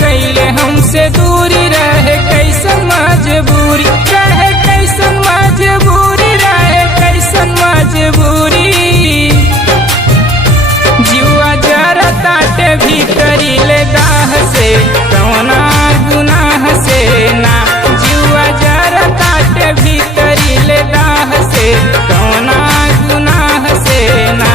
कैले हमसे दूरी रहे कैसन मजबूरी रहे कैसन मजबूरी रहे कैसन मजबूरी जुआ जरा ताटे भी करीले दाह से कौना गुनाह से ना जुआ जरा ताटे भी करीले दाह से कौना गुनाह से ना।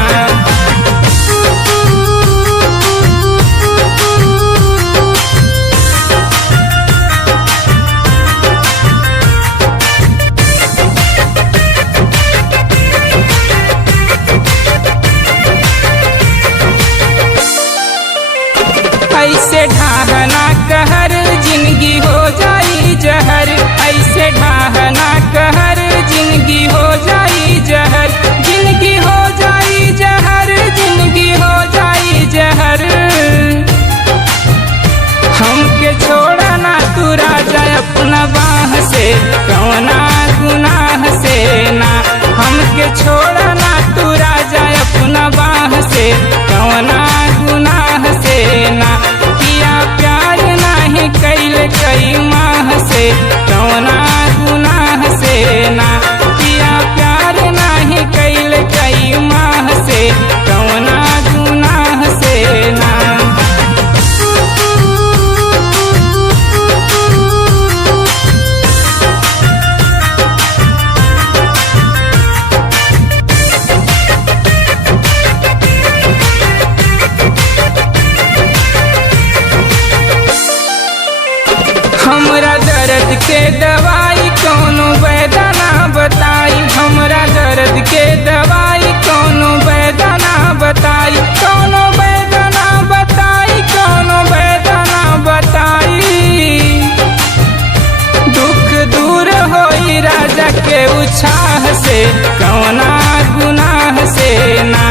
ऐसे ढाहना कहर जिंदगी हो जाई जहर ऐसे ढाहना कहर जिंदगी हो जाई जहर जिंदगी हो जाई जहर जिंदगी हो जाई जहर। हमके छोड़ा ना तू राजा अपना बाह से कौना गुनाह से ना हमके छोड़ा ना तू राजा अपना बाह से कौना गुनाह से ना किया प्यार नहीं कैल कई माह से कौना गुनाह से ना किया प्यार नहीं कैल कई माह से कौना गुनाह से ना। हमरा दर्द के दवाई कौनो वैद्य बताई हमरा दर्द के दवाई कौनो वैद्य बताई कौनो वैद्य बताई कौनो वैद्य बताई। दुख दूर होई राजा के उत्साह से कौना गुनाह से ना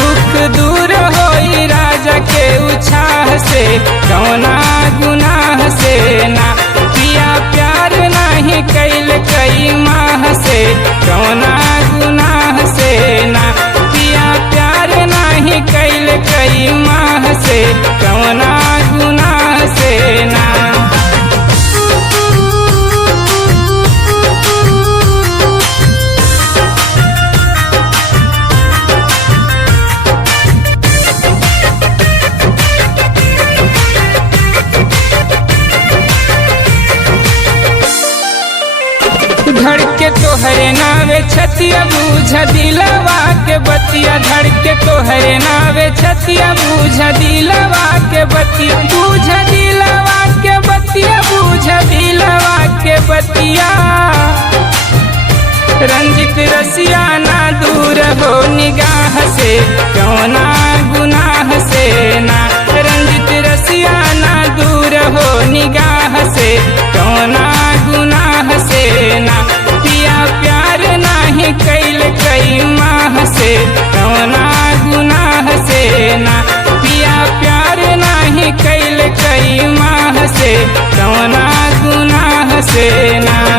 दुख दूर होई राजा के उत्साह से कौना गुनाह से ना किया प्यार नहीं कैल कई माह से कौना गुनाह से ना किया प्यार नहीं कैल कई माह से कौना गुनाह से ना। धड़के तोहरे नावे छतिया बूझ दिलवा के बतिया धड़के तोहरे नावे छतिया बूझ दिलवा के बतिया बूझ दिलवा के बतिया बूझ दिलवा के बतिया। रंजित रसिया ना दूर हो निगाह से कौना गुनाह से ना रंजित रसिया ना दूर हो निगाह से कौना गुनाह से ना किया प्यार नहीं कैल कई माह से कौना गुनाह से ना किया प्यार नहीं कैल कई माह से कौना गुनाह से ना।